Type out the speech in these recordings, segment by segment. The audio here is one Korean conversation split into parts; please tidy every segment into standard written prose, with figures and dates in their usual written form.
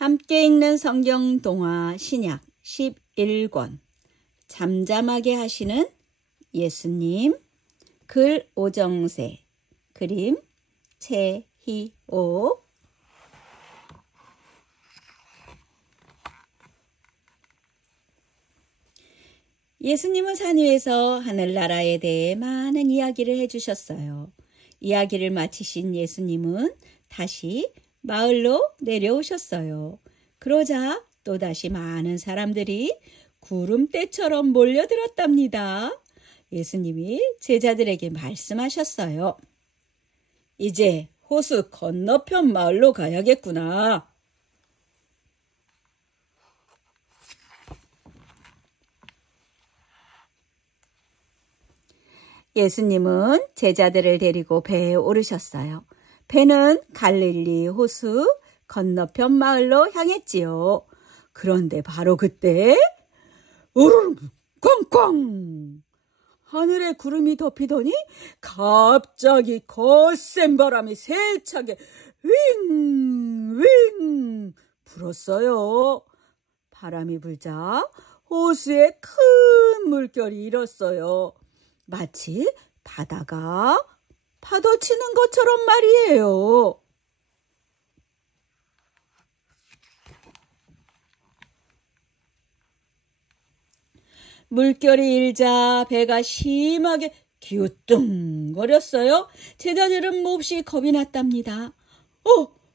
함께 읽는 성경 동화 신약 11권 잠잠하게 하시는 예수님. 글 오정세, 그림 최희옥. 예수님은 산 위에서 하늘나라에 대해 많은 이야기를 해주셨어요. 이야기를 마치신 예수님은 다시 마을로 내려오셨어요. 그러자 또다시 많은 사람들이 구름대처럼 몰려들었답니다. 예수님이 제자들에게 말씀하셨어요. 이제 호수 건너편 마을로 가야겠구나. 예수님은 제자들을 데리고 배에 오르셨어요. 배는 갈릴리 호수 건너편 마을로 향했지요. 그런데 바로 그때 우르르 꽝꽝 하늘에 구름이 덮이더니 갑자기 거센 바람이 세차게 윙윙 불었어요. 바람이 불자 호수에 큰 물결이 일었어요. 마치 바다가 파도 치는 것처럼 말이에요. 물결이 일자 배가 심하게 기우뚱거렸어요. 제자들은 몹시 겁이 났답니다.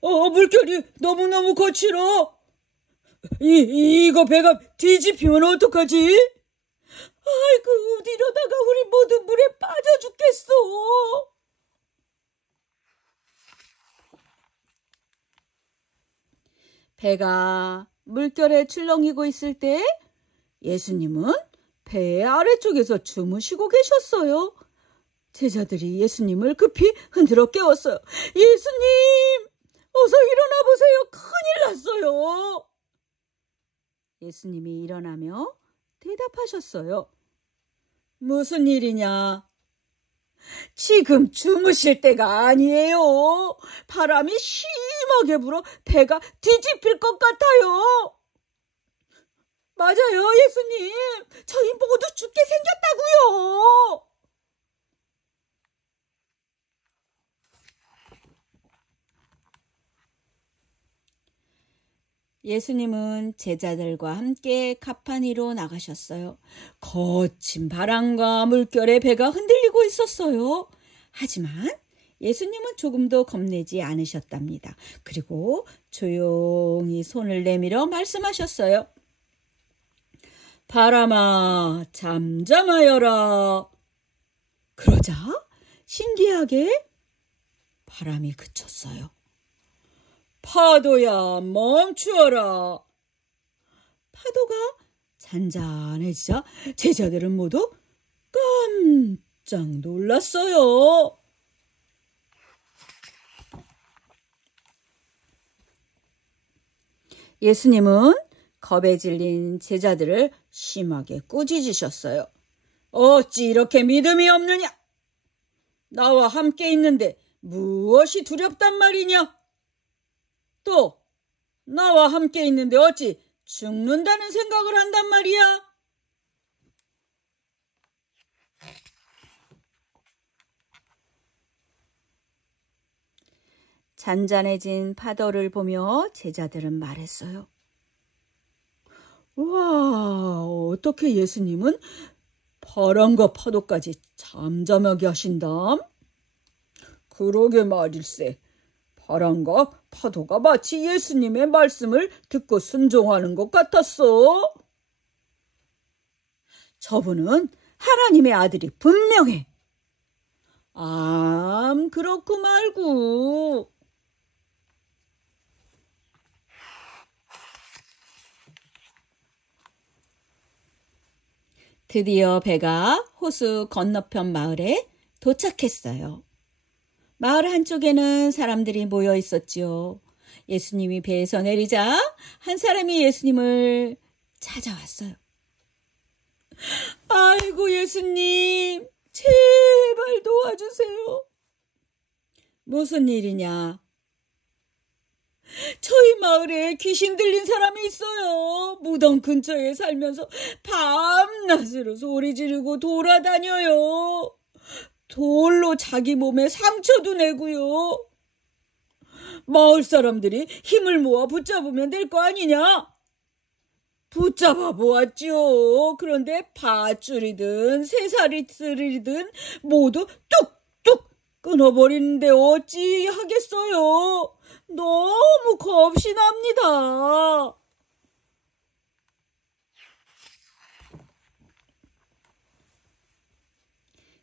물결이 너무너무 거칠어. 이거 배가 뒤집히면 어떡하지? 아이고, 이러다가 우리 모두 물에 빠져 죽겠어. 배가 물결에 출렁이고 있을 때 예수님은 배 아래쪽에서 주무시고 계셨어요. 제자들이 예수님을 급히 흔들어 깨웠어요. 예수님, 어서 일어나 보세요. 큰일 났어요. 예수님이 일어나며 대답하셨어요. 무슨 일이냐? 지금 주무실 때가 아니에요. 바람이 심하게 불어 배가 뒤집힐 것 같아요. 맞아요, 예수님. 저희 모두 죽게 생겼다고요. 예수님은 제자들과 함께 가판 위로 나가셨어요. 거친 바람과 물결에 배가 흔들리고 있었어요. 하지만 예수님은 조금도 겁내지 않으셨답니다. 그리고 조용히 손을 내밀어 말씀하셨어요. 바람아, 잠잠하여라. 그러자 신기하게 바람이 그쳤어요. 파도야, 멈추어라. 파도가 잔잔해지자 제자들은 모두 깜짝 놀랐어요. 예수님은 겁에 질린 제자들을 심하게 꾸짖으셨어요. 어찌 이렇게 믿음이 없느냐? 나와 함께 있는데 무엇이 두렵단 말이냐? 또 나와 함께 있는데 어찌 죽는다는 생각을 한단 말이야? 잔잔해진 파도를 보며 제자들은 말했어요. 와, 어떻게 예수님은 바람과 파도까지 잠잠하게 하신담? 그러게 말일세. 바람과 파도가 마치 예수님의 말씀을 듣고 순종하는 것 같았어. 저분은 하나님의 아들이 분명해. 그렇고 말고. 드디어 배가 호수 건너편 마을에 도착했어요. 마을 한쪽에는 사람들이 모여 있었지요. 예수님이 배에서 내리자 한 사람이 예수님을 찾아왔어요. 아이고, 예수님, 제발 도와주세요. 무슨 일이냐? 저희 마을 마을에 귀신 들린 사람이 있어요. 무덤 근처에 살면서 밤낮으로 소리 지르고 돌아다녀요. 돌로 자기 몸에 상처도 내고요. 마을 사람들이 힘을 모아 붙잡으면 될 거 아니냐? 붙잡아 보았죠. 그런데 밧줄이든 쇠사슬이든 모두 뚝뚝 끊어버리는데 어찌 하겠어요. 너무 겁이 납니다.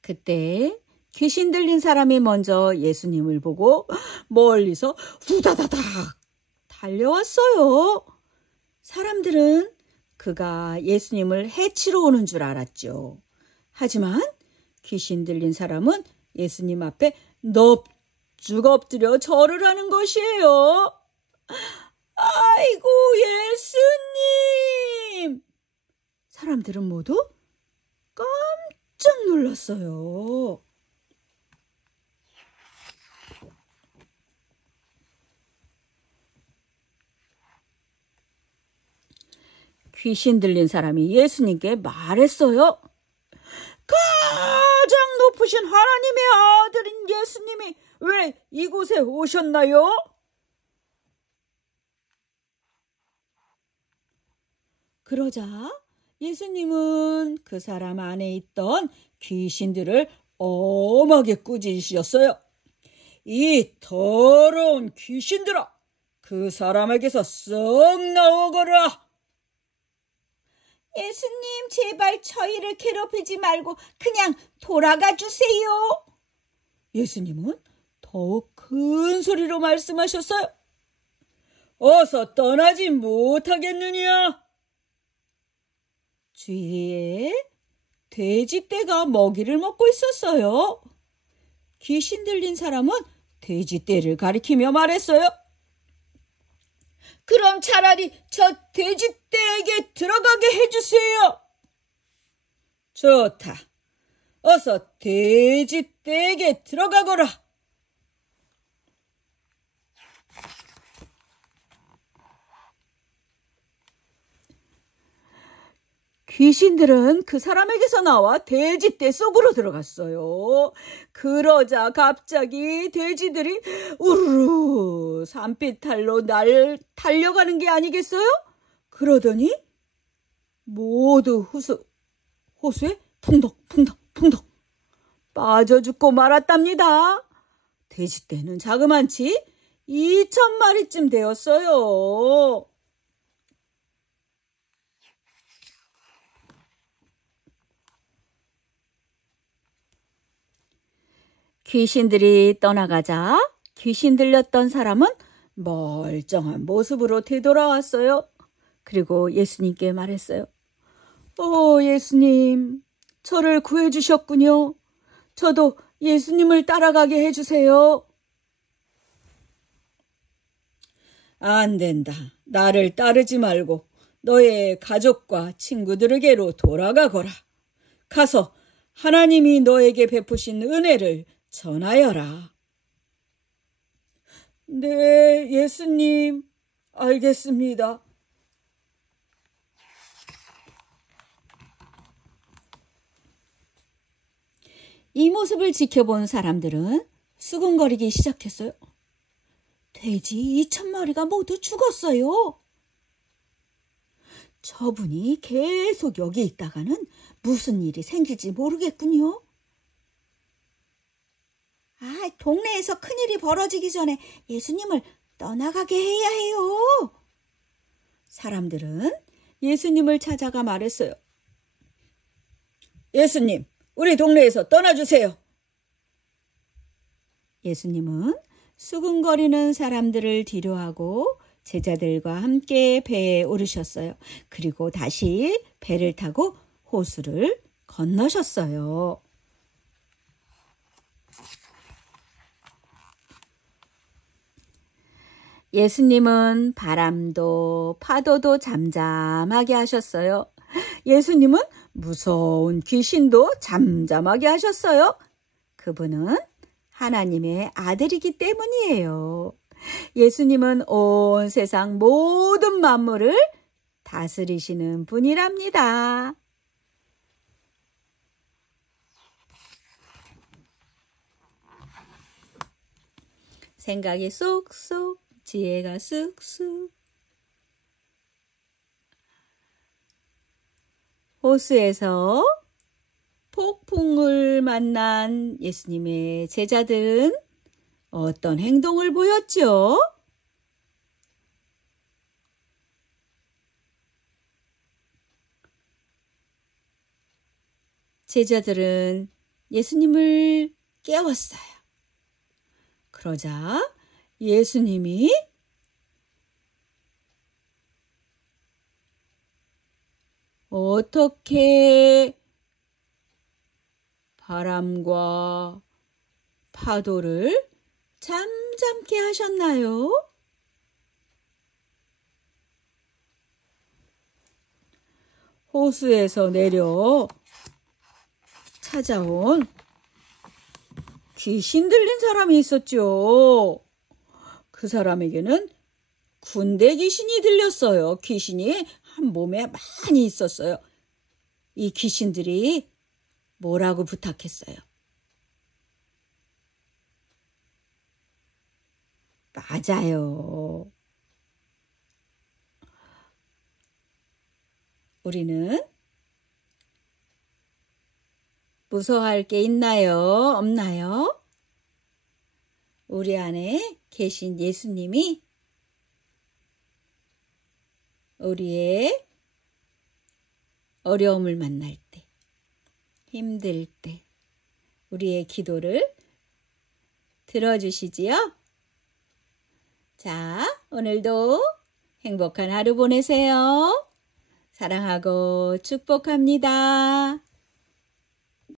그때 귀신 들린 사람이 먼저 예수님을 보고 멀리서 후다다닥 달려왔어요. 사람들은 그가 예수님을 해치러 오는 줄 알았죠. 하지만 귀신 들린 사람은 예수님 앞에 넙죽 엎드려 절을 하는 것이에요. 아이고 예수님! 사람들은 모두 깜짝 놀랐어요. 귀신 들린 사람이 예수님께 말했어요. 가장 높으신 하나님의 아들인 예수님이 왜 이곳에 오셨나요? 그러자 예수님은 그 사람 안에 있던 귀신들을 엄하게 꾸짖으셨어요. 이 더러운 귀신들아, 그 사람에게서 썩 나오거라. 예수님, 제발 저희를 괴롭히지 말고 그냥 돌아가 주세요. 예수님은 더욱 큰 소리로 말씀하셨어요. 어서 떠나지 못하겠느냐? 주위에 돼지떼가 먹이를 먹고 있었어요. 귀신 들린 사람은 돼지떼를 가리키며 말했어요. 그럼 차라리 저 돼지떼에게 들어가게 해주세요. 좋다. 어서 돼지떼에게 들어가거라. 귀신들은 그 사람에게서 나와 돼지떼 속으로 들어갔어요. 그러자 갑자기 돼지들이 우르르 산비탈로 달려가는 게 아니겠어요? 그러더니 모두 호수에 풍덕풍덕 빠져 죽고 말았답니다. 돼지떼는 자그만치 2,000마리쯤 되었어요. 귀신들이 떠나가자 귀신 들렸던 사람은 멀쩡한 모습으로 되돌아왔어요. 그리고 예수님께 말했어요. 예수님, 저를 구해주셨군요. 저도 예수님을 따라가게 해주세요. 안 된다. 나를 따르지 말고 너의 가족과 친구들에게로 돌아가거라. 가서 하나님이 너에게 베푸신 은혜를 전하여라. 네, 예수님, 알겠습니다. 이 모습을 지켜본 사람들은 수군거리기 시작했어요. 돼지 2,000마리가 모두 죽었어요. 저분이 계속 여기 있다가는 무슨 일이 생길지 모르겠군요. 동네에서 큰일이 벌어지기 전에 예수님을 떠나가게 해야 해요. 사람들은 예수님을 찾아가 말했어요. 예수님, 우리 동네에서 떠나주세요. 예수님은 수군거리는 사람들을 뒤로하고 제자들과 함께 배에 오르셨어요. 그리고 다시 배를 타고 호수를 건너셨어요. 예수님은 바람도 파도도 잠잠하게 하셨어요. 예수님은 무서운 귀신도 잠잠하게 하셨어요. 그분은 하나님의 아들이기 때문이에요. 예수님은 온 세상 모든 만물을 다스리시는 분이랍니다. 생각이 쏙쏙, 지혜가 쑥쑥. 호수에서 폭풍을 만난 예수님의 제자들은 어떤 행동을 보였죠? 제자들은 예수님을 깨웠어요. 그러자 예수님이 어떻게 바람과 파도를 잠잠케 하셨나요? 호수에서 내려 찾아온 귀신 들린 사람이 있었죠. 그 사람에게는 군대 귀신이 들렸어요. 귀신이 한 몸에 많이 있었어요. 이 귀신들이 뭐라고 부탁했어요? 맞아요. 우리는 무서워할 게 있나요? 없나요? 우리 안에 계신 예수님이 우리의 어려움을 만날 때, 힘들 때 우리의 기도를 들어주시지요? 자, 오늘도 행복한 하루 보내세요. 사랑하고 축복합니다.